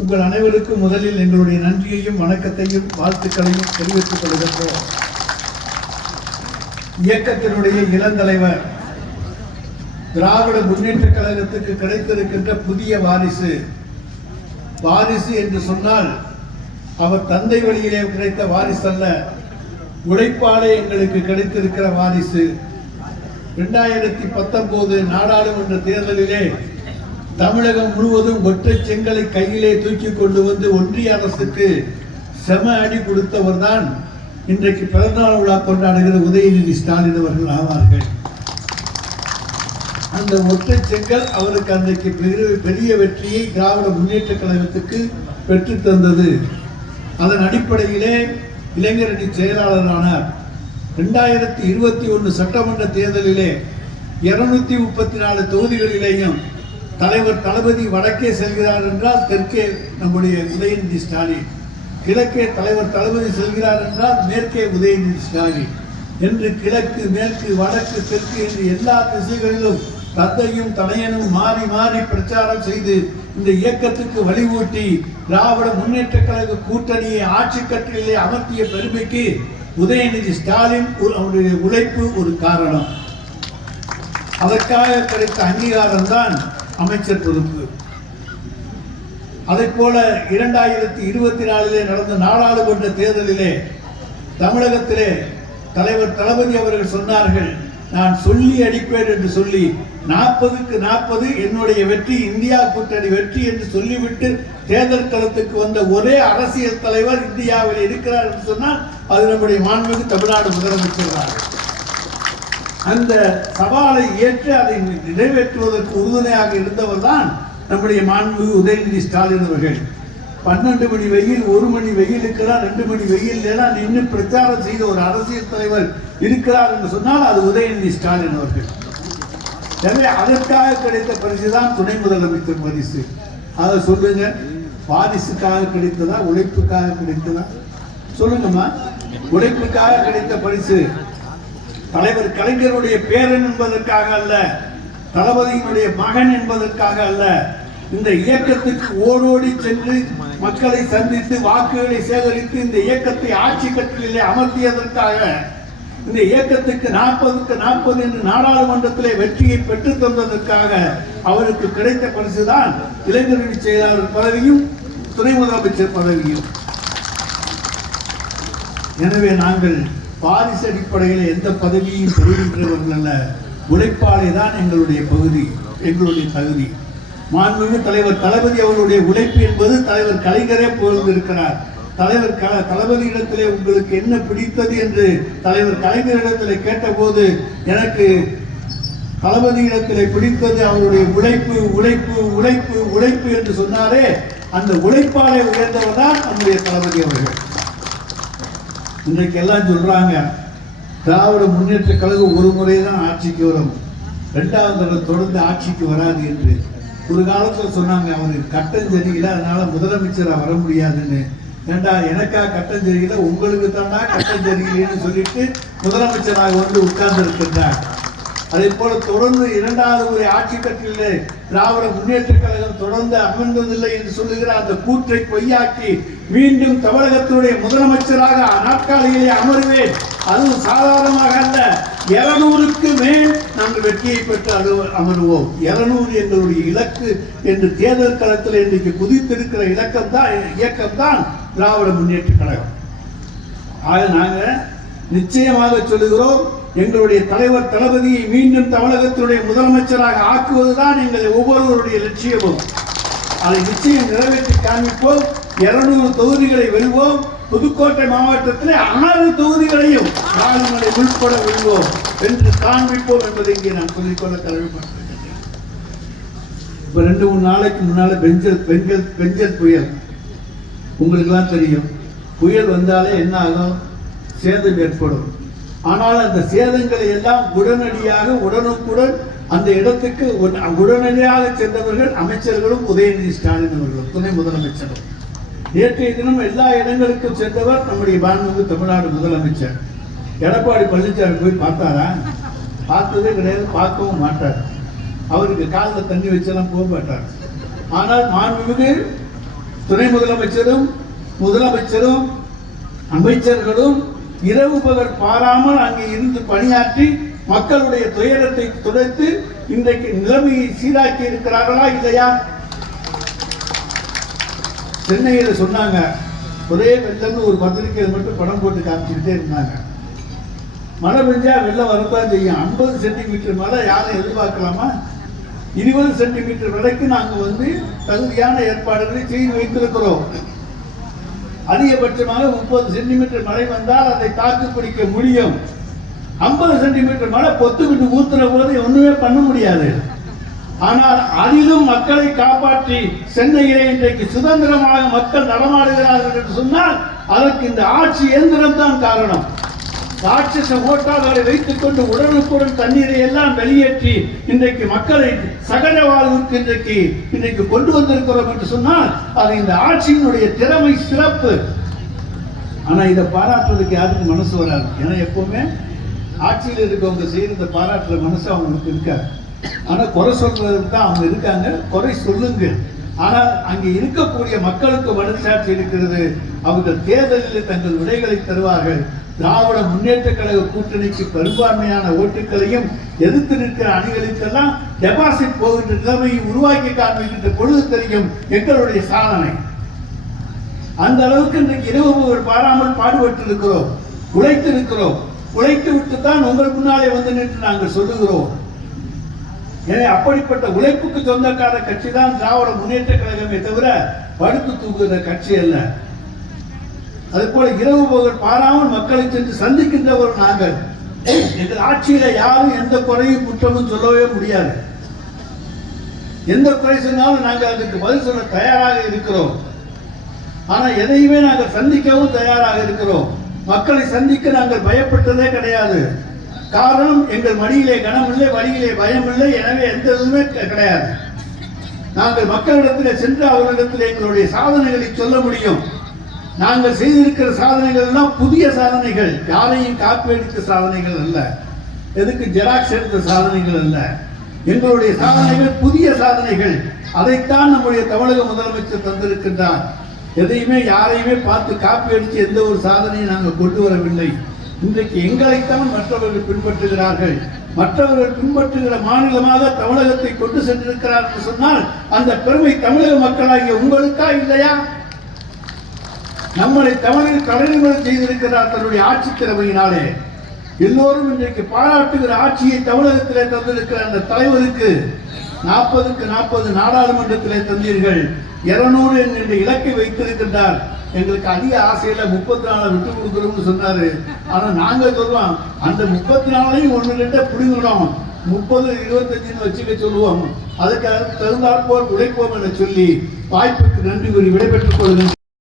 உங்கள் அனைவருக்கும் முதலில் எங்களுடைய நன்றியையும் வணக்கத்தையும் வாழ்த்துக்களையும் தெரிவித்துக் கொள்கின்றோம். இயக்கத்தினுடைய இளந்தலைவர் திராவிட முன்னேற்ற கழகத்துக்கு கிடைத்திருக்கின்ற புதிய வாரிசு. வாரிசு என்று சொன்னால் அவர் தந்தை வழியிலே கிடைத்த வாரிசு அல்ல உழைப்பாலே எங்களுக்கு கிடைத்திருக்கிற வாரிசு. இரண்டாயிரத்தி பத்தொன்பது நாடாளுமன்ற தேர்தலிலே தமிழகம் முழுவதும் ஒற்றை செங்கலை கையிலே தூக்கி கொண்டு வந்து ஒன்றிய அரசுக்கு செம அடி கொடுத்தவர் தான் இன்றைக்கு பிறந்தநாள் விழா கொண்டாடுகிற உதயநிதி ஸ்டாலின் அவர்கள் ஆவார்கள். அந்த ஒற்றை செங்கல் அவருக்கு அன்றைக்கு பெரு- பெரிய வெற்றியை திராவிட முன்னேற்ற கழகத்துக்கு பெற்று தந்தது. அதன் அடிப்படையிலே இளைஞரணி செயலாளரானார். ரெண்டாயிரத்தி இருபத்தி ஒன்று சட்டமன்ற தேர்தலிலே இருநூத்தி முப்பத்தி நாலு தொகுதிகளிலேயும் தலைவர் தளபதி வடக்கே செல்கிறார் என்றால் தெற்கே நம்முடைய உதயநிதி ஸ்டாலின் கிழக்கே தலைவர் தளபதி செல்கிறார் என்றால் மேற்கே உதயநிதி ஸ்டாலின் என்று கிழக்கு மேற்கு வடக்கு தெற்கு என்று எல்லா திசைகளிலும் தந்தையும் தனையனும் மாறி மாறி பிரச்சாரம் செய்து இந்த இயக்கத்துக்கு வழிவூட்டி திராவிட முன்னேற்ற கழக கூட்டணியை ஆட்சி கட்டிலே அமர்த்திய பெருமைக்கு உதயநிதி ஸ்டாலின் ஒரு- அவருடைய உழைப்பு ஒரு காரணம். அதற்காக கிடைத்த அங்கீகாரம் தான் அமைச்சர் பொறுப்பு. அதைப் போல இரண்டாயிரத்தி இருபத்தி நாலிலே நடந்த நாடாளுமன்ற தேர்தலிலே தமிழகத்திலே தலைவர் தளபதி அவர்கள் சொன்னார்கள் நான் சொல்லி அடிப்பேன் என்று சொல்லி நாற்பதுக்கு நாற்பது என்னுடைய வெற்றி இந்தியா கூட்டணி வெற்றி என்று சொல்லிவிட்டு தேர்தல் களத்துக்கு வந்த ஒரே அரசியல் தலைவர் இந்தியாவில் இருக்கிறார் என்று சொன்னால் அது நம்முடைய மாண்புமிகு தமிழ்நாடு முதலமைச்சர் தான் அந்த சவாலை ஏற்று அதை நிறைவேற்றுவதற்கு உறுதுணையாக இருந்தவர் தான் நம்முடைய மாண்பு உதயநிதி ஸ்டாலின் அவர்கள். பன்னெண்டு மணி வெயில் ஒரு மணி வெயில் இருக்கிறார் ரெண்டு மணி வெயில் எல்லாம் நின்று பிரச்சாரம் செய்த ஒரு அரசியல் தலைவர் இருக்கிறார் என்று சொன்னால் அது உதயநிதி ஸ்டாலின் அவர்கள். எனவே அதற்காக கிடைத்த பரிசு தான் துணை முதலமைச்சர் பரிசு. அதை சொல்லுங்க. வாரிசுக்காக கிடைத்ததா உழைப்புக்காக கிடைத்ததா? சொல்லுங்கம்மா. உழைப்புக்காக கிடைத்த பரிசு. தலைவர் கலைஞருடைய பேரன் என்பதற்காக அல்ல தளபதியினுடைய மகன் என்பதற்காக அல்ல. இந்த இயக்கத்துக்கு ஓடோடி சென்று மக்களை சந்தித்து வாக்குகளை சேகரித்து இந்த இயக்கத்தை ஆட்சி கட்டிலே அமர்த்தியதற்காக இந்த இயக்கத்துக்கு நாற்பதுக்கு நாற்பது என்று நாடாளுமன்றத்திலே வெற்றியை பெற்றுத் தந்ததற்காக அவருக்கு கிடைத்த பரிசுதான் இளைஞரணி செயலாளர் பதவியும் துணை முதலமைச்சர் பதவியும். எனவே நாங்கள் பாரிச அடிப்படையில் எந்த பதவியும் பெறுகின்றவர்கள் அல்ல. உழைப்பாளே தான் எங்களுடைய பகுதி எங்களுடைய தகுதி. மாண்புமிகு தலைவர் தளபதி அவர்களுடைய உழைப்பு என்பது தலைவர் கலைஞரே புகழ்ந்திருக்கிறார். தலைவர் க தளபதியிடத்திலே உங்களுக்கு என்ன பிடித்தது என்று தலைவர் கலைஞரிடத்திலே கேட்டபோது எனக்கு தளபதியிடத்திலே பிடித்தது அவருடைய உழைப்பு உழைப்பு உழைப்பு உழைப்பு என்று சொன்னாரே அந்த உழைப்பாளை உயர்ந்தவர் தான் நம்முடைய தளபதி அவர்கள். இன்றைக்கு எல்லாம் சொல்றாங்க திராவிட முன்னேற்ற கழகம் ஒரு முறை தான் ஆட்சிக்கு வரும். ரெண்டாவது தடவை தொடர்ந்து ஆட்சிக்கு வராது என்று. ஒரு காலத்தில் சொன்னாங்க அவருக்கு கட்டம் சரியில்லை அதனால முதலமைச்சராக வர முடியாதுன்னு. ஏண்டா எனக்கா கட்டம் சரியில்லை உங்களுக்கு தாண்டா கட்டம் சரியில்லைன்னு சொல்லிட்டு முதலமைச்சராக வந்து உட்கார்ந்து இருக்கின்றார் அதே போல தொடர்ந்து இரண்டாவது முறை ஆட்சி கட்டிலே திராவிட முன்னேற்ற கழகம் தொடர்ந்து அமர்ந்ததில்லை என்று சொல்லுகிற அந்த கூற்றை பொய்யாக்கி மீண்டும் தமிழகத்தினுடைய முதலமைச்சராக நாற்காலியிலே அமருவேன். அதுவும் சாதாரணமாக அல்ல. இருநூறுக்கு மேல் நாங்கள் வெற்றியை பெற்று அது அமருவோம். இருநூறு எங்களுடைய இலக்கு என்று தேர்தல் களத்தில் இன்றைக்கு குதித்திருக்கிற இலக்கம் தான் இயக்கம் தான் திராவிட முன்னேற்ற கழகம். ஆக நாங்கள் நிச்சயமாக சொல்லுகிறோம் எங்களுடைய தலைவர் தளபதியை மீண்டும் தமிழகத்தினுடைய முதலமைச்சராக ஆக்குவதுதான் எங்களை ஒவ்வொருவருடைய லட்சியமும். அதை நிச்சயம் நிறைவேற்றி காண்பிப்போம். இருநூறு தொகுதிகளை வெல்வோம். புதுக்கோட்டை மாவட்டத்தில் ஆறு தொகுதிகளையும் ராணுவங்களை உள்பட வெல்வோம் என்று காண்பிப்போம் என்பதை இங்கே நான் சொல்லிக்கொள்ள கடமைப்பட்டிருக்கின்றேன். இப்போ ரெண்டு மூணு நாளைக்கு முன்னால் பெஞ்சல் பெண்கள் பெஞ்சல் புயல். உங்களுக்கெல்லாம் தெரியும். புயல் வந்தாலே என்ன ஆகும்? சேதம் ஏற்படும். ஆனால் அந்த சேதங்களை எல்லாம் உடனடியாக உடனுக்குடன் அந்த இடத்துக்கு உடனடியாக சென்றவர்கள் அமைச்சர்களும் உதயநிதி ஸ்டாலின் அவர்களும் துணை முதலமைச்சரும். நேற்றைய தினம் எல்லா இடங்களுக்கும் சென்றவர் நம்முடைய மாண்புமிகு தமிழ்நாடு முதலமைச்சர். எடப்பாடி பழனிசாமி போய் பார்த்தாரா? பார்த்ததே கிடையாது பார்க்கவும் மாட்டார். அவருக்கு காலில் தண்ணி வச்செல்லாம் போக மாட்டார். ஆனால் மாண்புமிகு துணை முதலமைச்சரும் முதலமைச்சரும் அமைச்சர்களும் இரவு பகல் பாராமல் அங்கே இருந்து பணியாற்றி மக்களுடைய துயரத்தை துடைத்து இன்றைக்கு நிலைமையை சீராக்கி இருக்கிறார்களா இல்லையா? சென்னையில் சொன்னாங்க ஒரே வெள்ளம்னு ஒரு பத்திரிகையில் மட்டும் படம் போட்டு காமிச்சுக்கிட்டே இருந்தாங்க. மழை பெஞ்சா வெள்ளம் வரதான் செய்யும். ஐம்பது சென்டிமீட்டர் மழை யாரும் எதிர்பார்க்கலாமா? இருபது சென்டிமீட்டர் வரைக்கும் நாங்கள் வந்து தகுதியான ஏற்பாடுகளை செய்து வைத்திருக்கிறோம். அதிகபட்சமாக முப்பது சென்டிமீட்டர் மழை வந்தால் அதை தாக்கு பிடிக்க முடியும். ஐம்பது சென்டிமீட்டர் மழை பொத்துக்கிட்டு ஊத்துற போது ஒண்ணுமே பண்ண முடியாது. ஆனால் அதிலும் மக்களை காப்பாற்றி சென்னையிலே இன்றைக்கு சுதந்திரமாக மக்கள் நடமாடுகிறார்கள் என்று சொன்னால் அதற்கு இந்த ஆட்சி இயந்திரம் தான் காரணம். ராட்சச ஓட்டாளரை வைத்துக் கொண்டு உடனுக்குடன் தண்ணீரை எல்லாம் வெளியேற்றி இன்றைக்கு மக்களை சகஜ வாழ்வுக்கு இன்றைக்கு இன்றைக்கு கொண்டு வந்திருக்கிறோம் என்று சொன்னால் அது இந்த ஆட்சியினுடைய திறமை சிறப்பு. ஆனா இதை பாராட்டுறதுக்கு யாருக்கும் மனசு வராது. ஏன்னா எப்பவுமே ஆட்சியில் இருக்கவங்க செய்யறத பாராட்டுற மனசு அவங்களுக்கு இருக்காது. ஆனா குறை சொல்றதுக்கு தான் அவங்க இருக்காங்க. குறை சொல்லுங்க. ஆனால் அங்கே இருக்கக்கூடிய மக்களுக்கு மனசாட்சி இருக்கிறது. அவர்கள் தேர்தலில் தங்கள் விடைகளை தருவார்கள். திராவிட முன்னேற்ற கழக கூட்டணிக்கு பெரும்பான்மையான ஓட்டுகளையும் எதிர்த்து நிற்கிற அணிகளுக்கெல்லாம் டெபாசிட் போகின்ற நிலைமையை உருவாக்கி காண்பிக்கின்ற பொழுது தெரியும் எங்களுடைய சாதனை. அந்த அளவுக்கு இன்றைக்கு இரவு பாராமல் பாடுபட்டு இருக்கிறோம் உழைத்து இருக்கிறோம் உழைத்து விட்டு தான் உங்கள் முன்னாலே வந்து நின்று நாங்கள் சொல்லுகிறோம். எனவே அப்படிப்பட்ட உழைப்புக்கு சொந்தக்கார கட்சி தான் திராவிட முன்னேற்ற கழகமே தவிர படுத்து தூக்குகிற கட்சி அல்ல. அது போல இரவு பகல் பாராமல் மக்களை சென்று சந்திக்கின்றவர் நாங்கள். எங்கள் ஆட்சியில யாரும் எந்த குறையும் குற்றமும் சொல்லவே முடியாது. எந்த குறை சொன்னாலும் நாங்கள் அதுக்கு பதில் சொல்ல தயாராக இருக்கிறோம். ஆனால் எதையுமே நாங்கள் சந்திக்கவும் தயாராக இருக்கிறோம். மக்களை சந்திக்க நாங்கள் பயப்பட்டதே கிடையாது. காரணம் எங்கள் மடியிலே கனமில்லை வழியிலே பயம் இல்லை எனவே எந்த இதுவுமே கிடையாது. நாங்கள் மக்களிடத்தில் சென்று அவர்களிடத்தில் எங்களுடைய சாதனைகளை சொல்ல முடியும். நாங்கள் செய்திருக்கிற சாதனைகள் எல்லாம் புதிய சாதனைகள். யாரையும் காப்பீடுத்த சாதனைகள் அல்ல. எதுக்கு ஜெராக்ஸ் எடுத்த சாதனைகள் அல்ல. எங்களுடைய சாதனைகள் புதிய சாதனைகள். அதைத்தான் நம்முடைய தமிழக முதலமைச்சர் தந்திருக்கின்றார். எதையுமே யாரையுமே பார்த்து காப்பி அடித்து எந்த ஒரு சாதனையும் நாங்கள் கொண்டு வரவில்லை. இன்றைக்கு எங்களைத்தான் மற்றவர்கள் பின்பற்றுகிறார்கள். மற்றவர்கள் பின்பற்றுகிற மாநிலமாக தமிழகத்தை கொண்டு சென்றிருக்கிறார் என்று சொன்னால் அந்த பெருமை தமிழக மக்களாகிய உங்களுக்கா இல்லையா? நம்மளை தமிழில் தலைநிமிடம் செய்திருக்கிறார் தன்னுடைய ஆட்சி திறமையினாலே. எல்லோரும் இன்றைக்கு பாராட்டுகிற ஆட்சியை தமிழகத்திலே தந்திருக்கிற அந்த தலைவருக்கு நாற்பதுக்கு நாற்பது நாடாளுமன்றத்திலே தந்தீர்கள். இருநூறு என்கின்ற இலக்கை வைத்திருக்கின்றார். எங்களுக்கு அதிக ஆசையில முப்பத்தி நாலு விட்டு கொடுக்குறோம்னு சொன்னாரு. ஆனா நாங்க சொல்லுவோம் அந்த முப்பத்தி நாலையும் ஒண்ணு ரெண்ட பிடுங்கணும் முப்பது இருபத்தஞ்சுன்னு வச்சுக்க சொல்லுவோம். அதுக்கு தகுந்தாற்போல் உழைப்போம் என சொல்லி வாய்ப்புக்கு நன்றி கூறி விடைபெற்றுக் கொள்கிறேன்